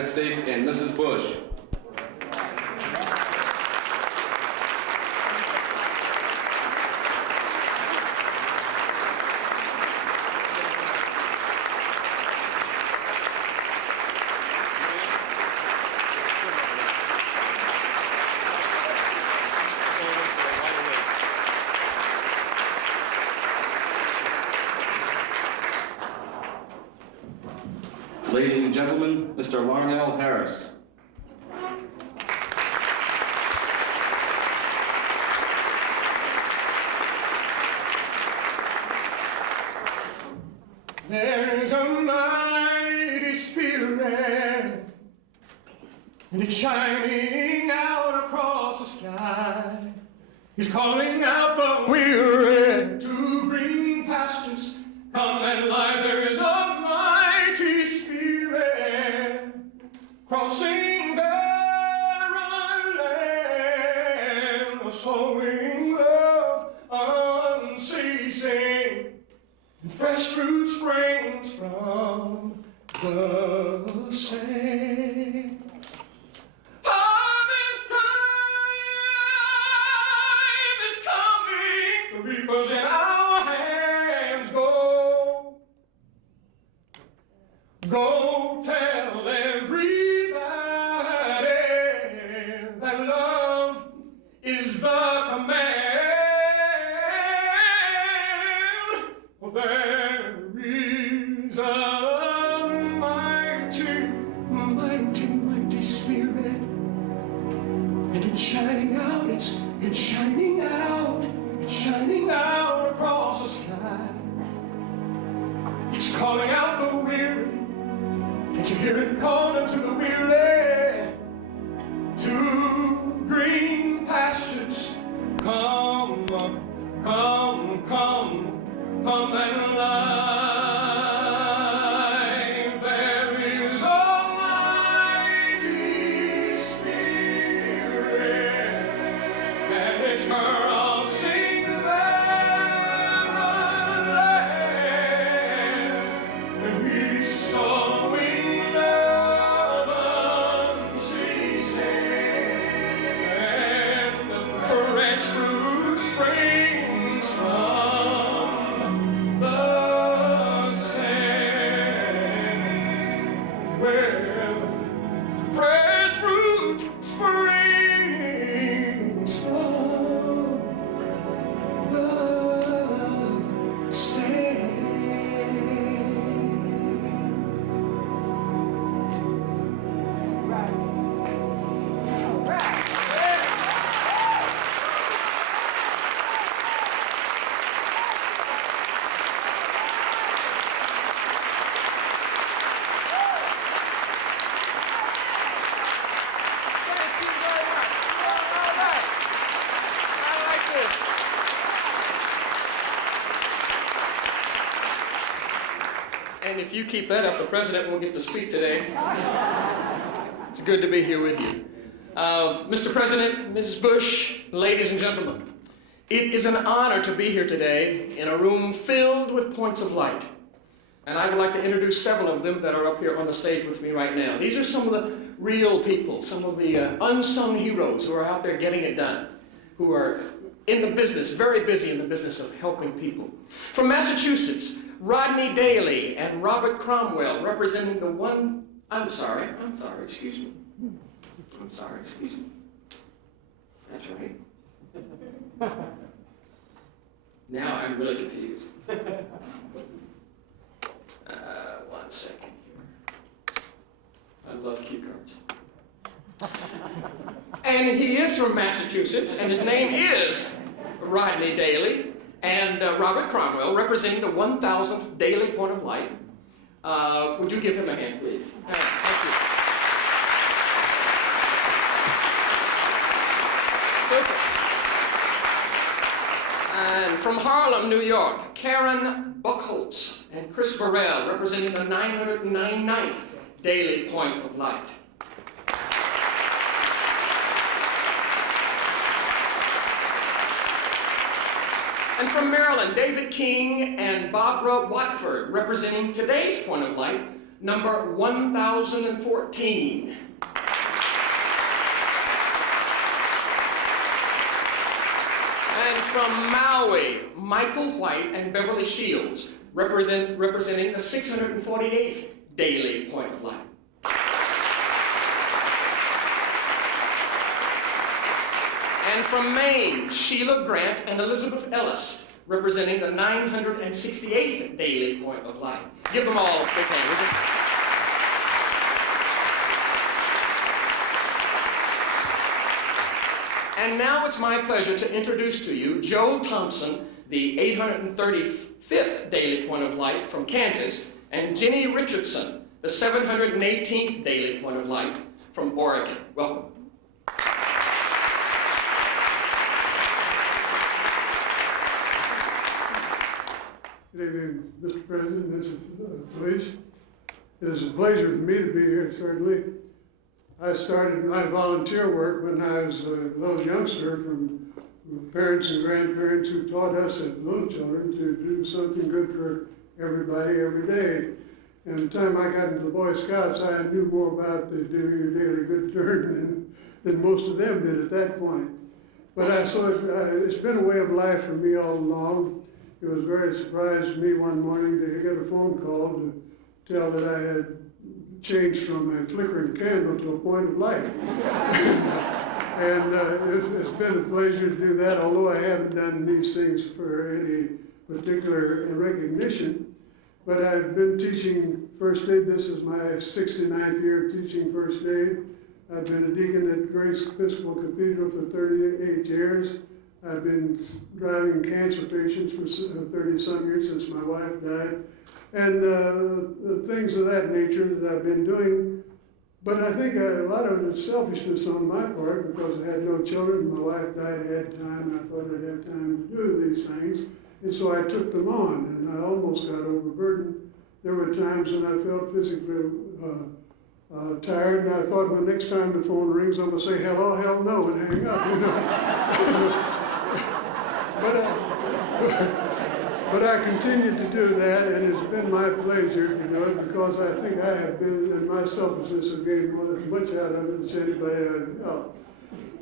United States, and Mrs. Bush. Ladies and gentlemen, Mr. Larnell Harris. There's a mighty spirit, and it's shining out across the sky. He's calling out the weary to green pastures. Come and lie, there is a mighty spirit crossing barren land, sowing love unceasing. Fresh fruit springs from the same. Harvest time is coming. The reaper's in our hands. Go tell everybody that love is the command. There is a mighty, mighty, mighty spirit, and it's shining out, it's shining out, it's shining out across the sky. It's calling out the weary. Can't you hear it calling to the weary? To green pastures, come, come, come. Come and lie. There is a mighty spirit, and it's crossing barren land, and he's sowing love unceasing, and fresh fruit springs from fresh fruit springs from the same. Right. All right. And if you keep that up, the president won't get to speak today. It's good to be here with you. Mr. President, Mrs. Bush, ladies and gentlemen, it is an honor to be here today in a room filled with points of light. And I would like to introduce several of them that are up here on the stage with me right now. These are some of the real people, some of the unsung heroes who are out there getting it done, who are in the business, very busy in the business of helping people. From Massachusetts, Rodney Daly and Robert Cromwell, representing the one... I'm sorry, excuse me. That's right. Now I'm really confused. One second here. I love cue cards. And he is from Massachusetts, and his name is Rodney Daly. And Robert Cromwell, representing the 1000th Daily Point of Light. Would you give him a hand, please? Thank you. Super. And from Harlem, New York, Karen Buchholz and Chris Burrell, representing the 999th Daily Point of Light. And from Maryland, David King and Barbara Watford, representing today's Point of Light, number 1014. And from Maui, Michael White and Beverly Shields, representing the 648th Daily Point of Light. And from Maine, Sheila Grant and Elizabeth Ellis, representing the 968th Daily Point of Light. Give them all a big hand, would you? And now it's my pleasure to introduce to you Joe Thompson, the 835th Daily Point of Light from Kansas, and Jenny Richardson, the 718th Daily Point of Light from Oregon. Welcome. Good evening, Mr. President, Mrs. Police. It is a pleasure for me to be here, certainly. I started my volunteer work when I was a little youngster from parents and grandparents who taught us as little children to do something good for everybody every day. And the time I got into the Boy Scouts, I knew more about the do your daily good turn than most of them did at that point. But it's been a way of life for me all along. It was very surprised to me one morning to get a phone call to tell that I had changed from a flickering candle to a point of light. And it's been a pleasure to do that, although I haven't done these things for any particular recognition. But I've been teaching first aid. This is my 69th year of teaching first aid. I've been a deacon at Grace Episcopal Cathedral for 38 years. I've been driving cancer patients for 30-some years since my wife died. And things of that nature that I've been doing. But I think a lot of it is selfishness on my part because I had no children. My wife died ahead of time, and I thought I'd have time to do these things. And so I took them on, and I almost got overburdened. There were times when I felt physically tired, and I thought, well, next time the phone rings, I'm going to say, hello, hell no, and hang up, you know. But I continued to do that, and it's been my pleasure to do it because I think I have been, and my selfishness has gained as much out of it as anybody I've helped.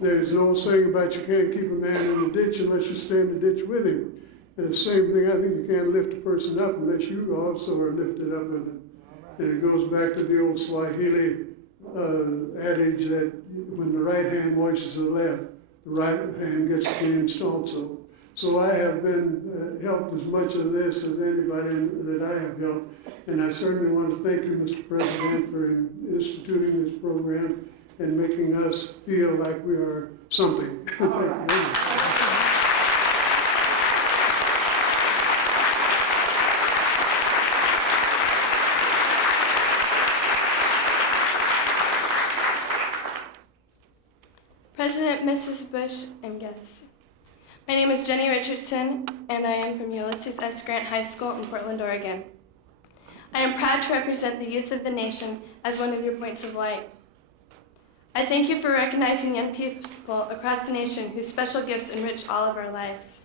There's an old saying about you can't keep a man in the ditch unless you stay in the ditch with him. And the same thing, I think you can't lift a person up unless you also are lifted up with him. And it goes back to the old Swahili adage that when the right hand washes the left, the right hand gets cleansed also. So I have been helped as much of this as anybody that I have helped. And I certainly want to thank you, Mr. President, for instituting this program and making us feel like we are something. Thank you very much. President, Mrs. Bush, and guests. My name is Jenny Richardson, and I am from Ulysses S. Grant High School in Portland, Oregon. I am proud to represent the youth of the nation as one of your points of light. I thank you for recognizing young people across the nation whose special gifts enrich all of our lives.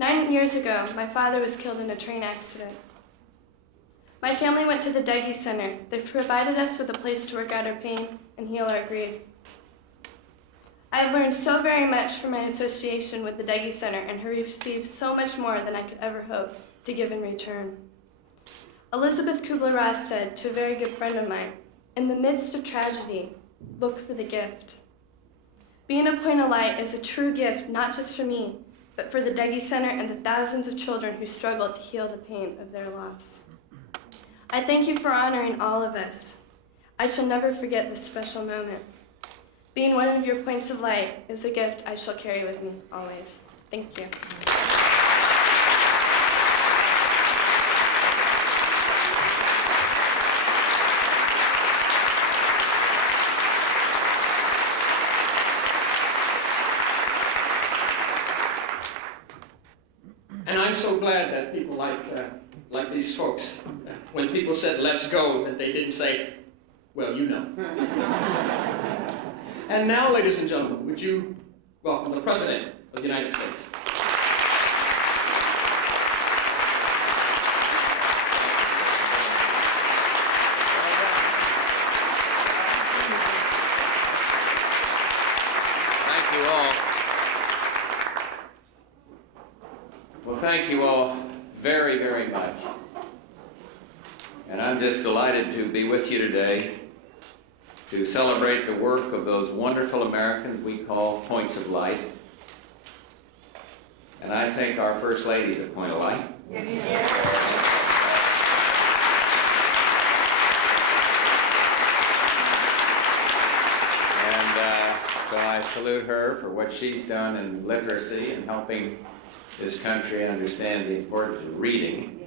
9 years ago, my father was killed in a train accident. My family went to the Dougy Center. They provided us with a place to work out our pain and heal our grief. I have learned so very much from my association with the Dougy Center and have received so much more than I could ever hope to give in return. Elizabeth Kubler-Ross said to a very good friend of mine, in the midst of tragedy, look for the gift. Being a point of light is a true gift, not just for me, but for the Dougy Center and the thousands of children who struggle to heal the pain of their loss. I thank you for honoring all of us. I shall never forget this special moment. Being one of your points of light is a gift I shall carry with me always. Thank you. And I'm so glad that people like these folks, when people said, let's go, that they didn't say, well, you know. And now, ladies and gentlemen, would you welcome the President of the United States. thank you all very, very much. And I'm just delighted to be with you today to celebrate the work of those wonderful Americans we call Points of Light. And I think our First Lady's a point of light. So I salute her for what she's done in literacy and helping this country understand the importance of reading.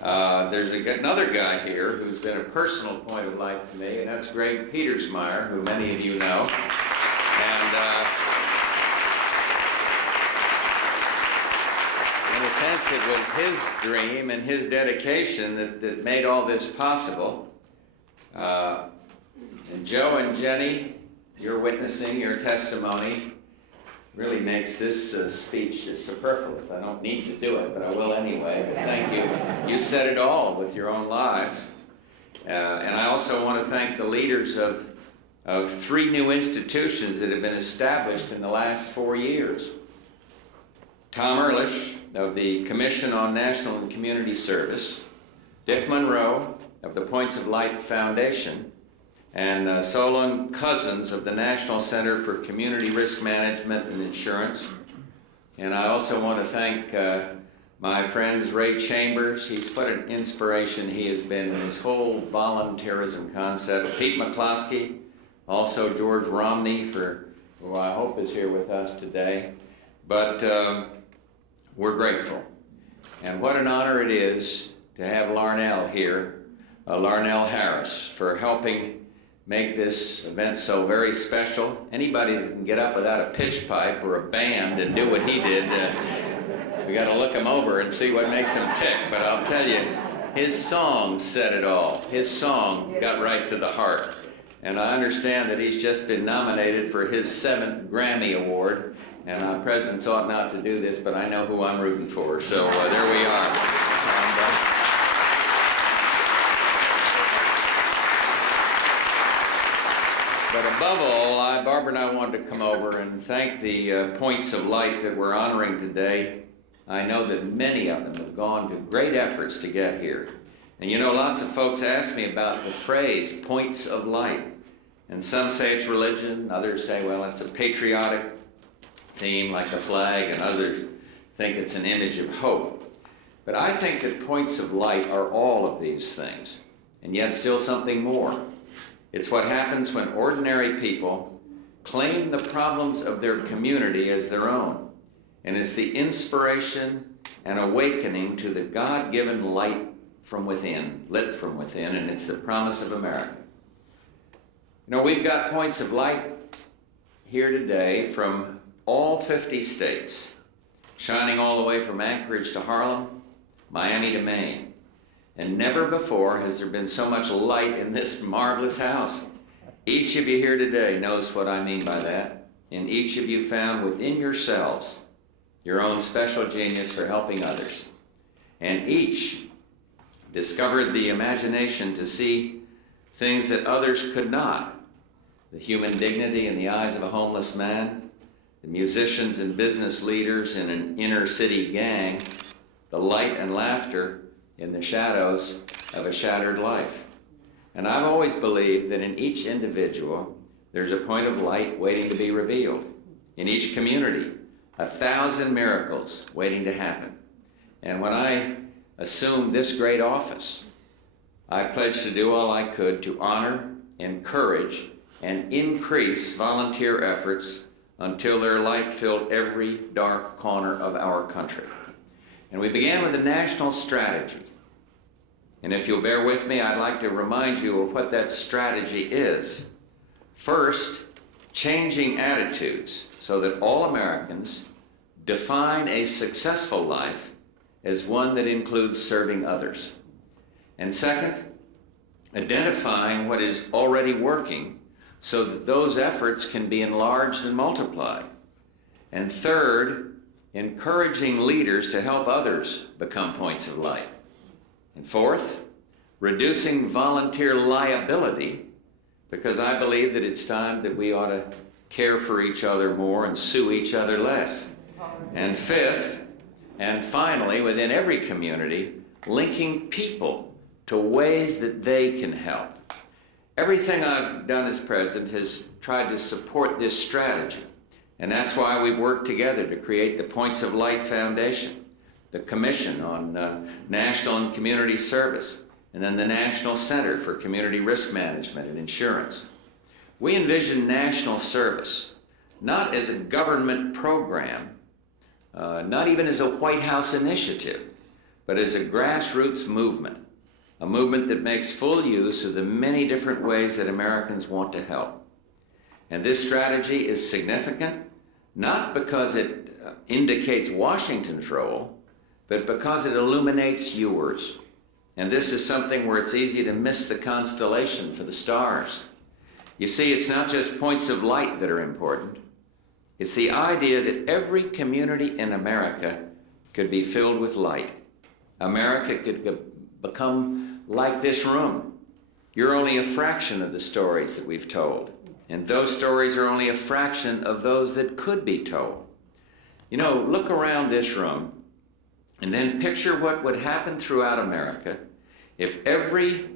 There's another guy here who's been a personal point of light to me, and that's Greg Petersmeyer, who many of you know. And in a sense, it was his dream and his dedication that made all this possible. And Joe and Jenny, your witnessing, your testimony really makes this speech superfluous. I don't need to do it, but I will anyway. But thank you. You said it all with your own lives. And I also want to thank the leaders of 3 new institutions that have been established in the last 4 years. Tom Ehrlich of the Commission on National and Community Service, Dick Monroe of the Points of Light Foundation, and Solon Cousins of the National Center for Community Risk Management and Insurance. And I also want to thank my friend Ray Chambers. What an inspiration he has been in his whole volunteerism concept. Pete McCloskey, also George Romney, who I hope is here with us today. But we're grateful. And what an honor it is to have Larnell here, Larnell Harris, for helping make this event so very special. Anybody that can get up without a pitch pipe or a band and do what he did, we got to look him over and see what makes him tick. But I'll tell you, his song said it all. His song got right to the heart. And I understand that he's just been nominated for his 7th Grammy Award. And presidents ought not to do this, but I know who I'm rooting for. So there we are. But above all, Barbara and I wanted to come over and thank the Points of Light that we're honoring today. I know that many of them have gone to great efforts to get here. And you know, lots of folks ask me about the phrase, Points of Light. And some say it's religion, others say, well, it's a patriotic theme like a flag, and others think it's an image of hope. But I think that Points of Light are all of these things, and yet still something more. It's what happens when ordinary people claim the problems of their community as their own. And it's the inspiration and awakening to the God-given light from within, lit from within, and it's the promise of America. You know, we've got Points of Light here today from all 50 states, shining all the way from Anchorage to Harlem, Miami to Maine. And never before has there been so much light in this marvelous house. Each of you here today knows what I mean by that. And each of you found within yourselves your own special genius for helping others. And each discovered the imagination to see things that others could not. The human dignity in the eyes of a homeless man, the musicians and business leaders in an inner city gang, the light and laughter in the shadows of a shattered life. And I've always believed that in each individual, there's a point of light waiting to be revealed. In each community, 1,000 miracles waiting to happen. And when I assumed this great office, I pledged to do all I could to honor, encourage, and increase volunteer efforts until their light filled every dark corner of our country. And we began with a national strategy. And if you'll bear with me, I'd like to remind you of what that strategy is. First, changing attitudes so that all Americans define a successful life as one that includes serving others. And second, identifying what is already working so that those efforts can be enlarged and multiplied. And third, encouraging leaders to help others become points of light. And fourth, reducing volunteer liability, because I believe that it's time that we ought to care for each other more and sue each other less. And fifth, And finally, within every community, linking people to ways that they can help. Everything I've done as president has tried to support this strategy. And that's why we've worked together to create the Points of Light Foundation, the Commission on National and Community Service, and then the National Center for Community Risk Management and Insurance. We envision national service not as a government program, not even as a White House initiative, but as a grassroots movement, a movement that makes full use of the many different ways that Americans want to help. And this strategy is significant, not because it indicates Washington's role, but because it illuminates yours. And this is something where it's easy to miss the constellation for the stars. You see, it's not just points of light that are important. It's the idea that every community in America could be filled with light. America could become like this room. You're only a fraction of the stories that we've told. And those stories are only a fraction of those that could be told. You know, look around this room and then picture what would happen throughout America if every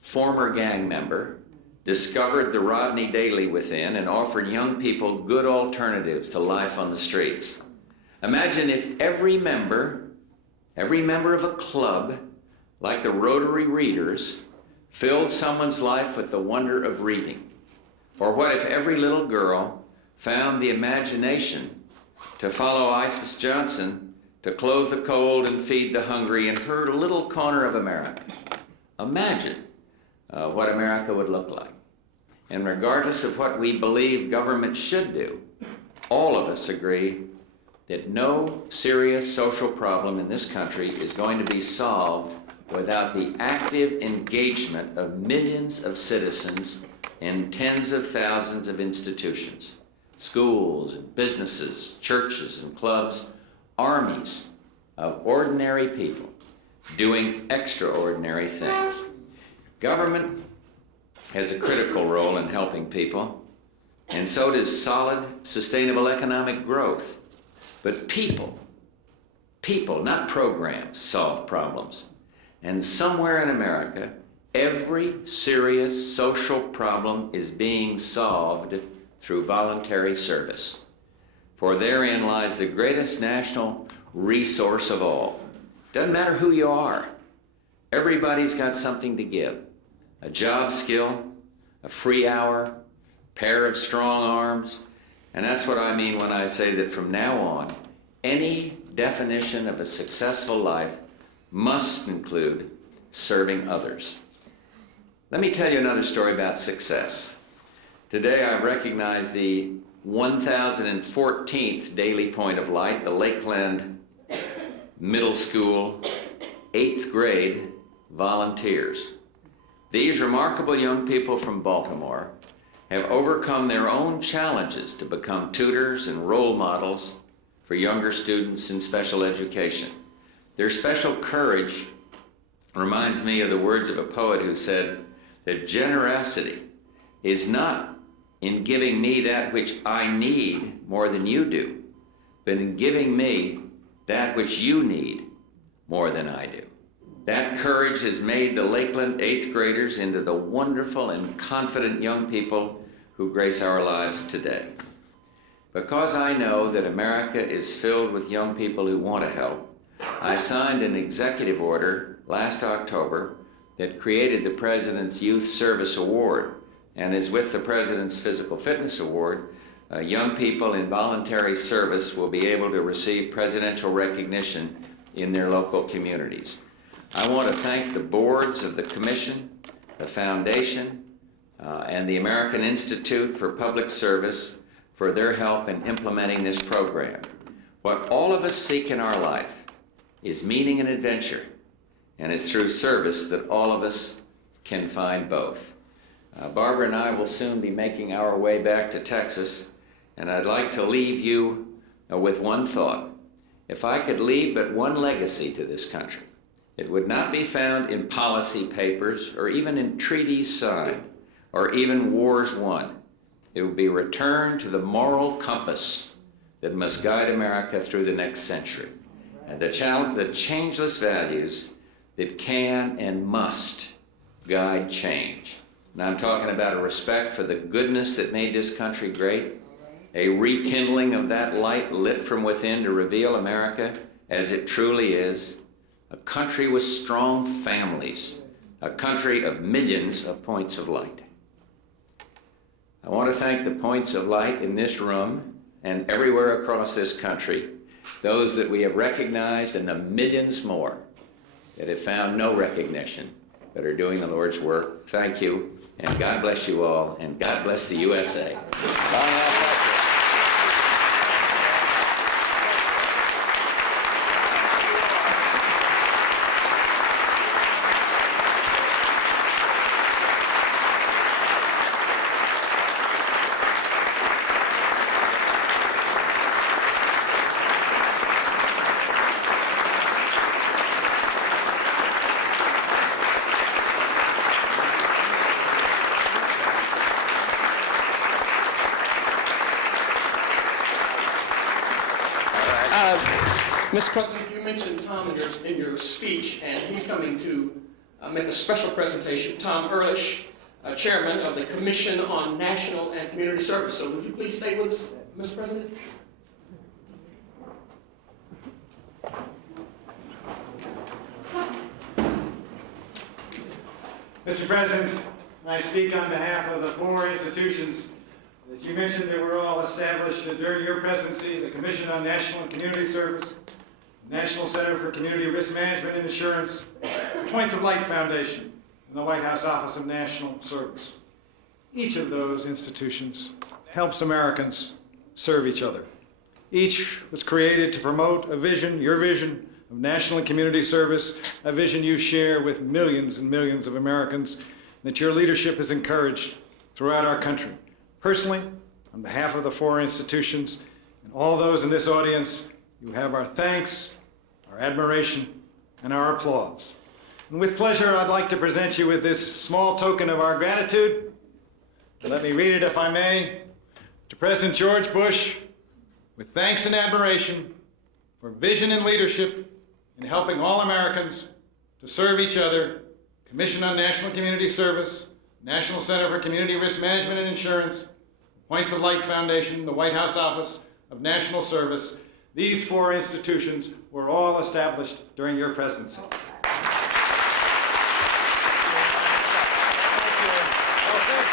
former gang member discovered the Rodney Daly within and offered young people good alternatives to life on the streets. Imagine if every member of a club, like the Rotary Readers, filled someone's life with the wonder of reading. Or what if every little girl found the imagination to follow Isis Johnson to clothe the cold and feed the hungry in her little corner of America? Imagine what America would look like. And regardless of what we believe government should do, all of us agree that no serious social problem in this country is going to be solved without the active engagement of millions of citizens in tens of thousands of institutions, schools and businesses, churches and clubs, armies of ordinary people doing extraordinary things. Government has a critical role in helping people, and so does solid, sustainable economic growth. But people, not programs, solve problems. And somewhere in America, every serious social problem is being solved through voluntary service. For therein lies the greatest national resource of all. Doesn't matter who you are. Everybody's got something to give. A job skill, a free hour, pair of strong arms. And that's what I mean when I say that from now on, any definition of a successful life must include serving others. Let me tell you another story about success. Today I recognize the 1014th Daily Point of Light, the Lakeland Middle School 8th grade volunteers. These remarkable young people from Baltimore have overcome their own challenges to become tutors and role models for younger students in special education. Their special courage reminds me of the words of a poet who said that generosity is not in giving me that which I need more than you do, but in giving me that which you need more than I do. That courage has made the Lakeland 8th graders into the wonderful and confident young people who grace our lives today. Because I know that America is filled with young people who want to help, I signed an executive order last October that created the President's Youth Service Award, and as with the President's Physical Fitness Award, young people in voluntary service will be able to receive presidential recognition in their local communities. I want to thank the boards of the Commission, the Foundation, and the American Institute for Public Service for their help in implementing this program. What all of us seek in our life is meaning and adventure, and it's through service that all of us can find both. Barbara and I will soon be making our way back to Texas, and I'd like to leave you with one thought. If I could leave but one legacy to this country, it would not be found in policy papers or even in treaties signed or even wars won. It would be returned to the moral compass that must guide America through the next century. and the changeless values that can and must guide change. And I'm talking about a respect for the goodness that made this country great, a rekindling of that light lit from within to reveal America as it truly is, a country with strong families, a country of millions of points of light. I want to thank the points of light in this room and everywhere across this country, those that we have recognized and the millions more that have found no recognition but are doing the Lord's work. Thank you, and God bless you all, and God bless the USA. Mr. President, you mentioned Tom in your speech, and he's coming to make a special presentation. Tom Ehrlich, Chairman of the Commission on National and Community Service. So would you please stay with us, Mr. President? Mr. President, I speak on behalf of the 4 institutions that you mentioned that were all established during your presidency: the Commission on National and Community Service, National Center for Community Risk Management and Insurance, Points of Light Foundation, and the White House Office of National Service. Each of those institutions helps Americans serve each other. Each was created to promote a vision, your vision, of national and community service, a vision you share with millions and millions of Americans, that your leadership has encouraged throughout our country. Personally, on behalf of the 4 institutions and all those in this audience, you have our thanks, our admiration, and our applause. And with pleasure, I'd like to present you with this small token of our gratitude. Let me read it, if I may. To President George Bush, with thanks and admiration for vision and leadership in helping all Americans to serve each other, Commission on National Community Service, National Center for Community Risk Management and Insurance, Points of Light Foundation, the White House Office of National Service. These 4 institutions were all established during your presidency. Thank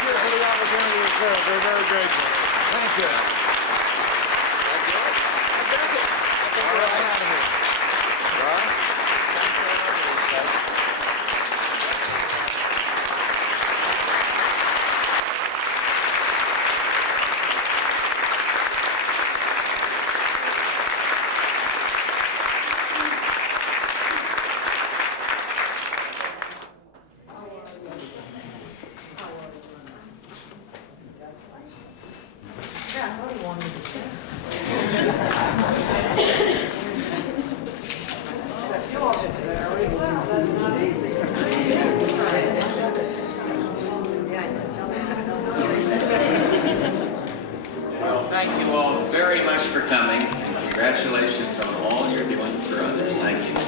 you for the opportunity to serve. We're very grateful. Thank you. All right. Well, thank you all very much for coming. Congratulations on all you're doing for others. Thank you.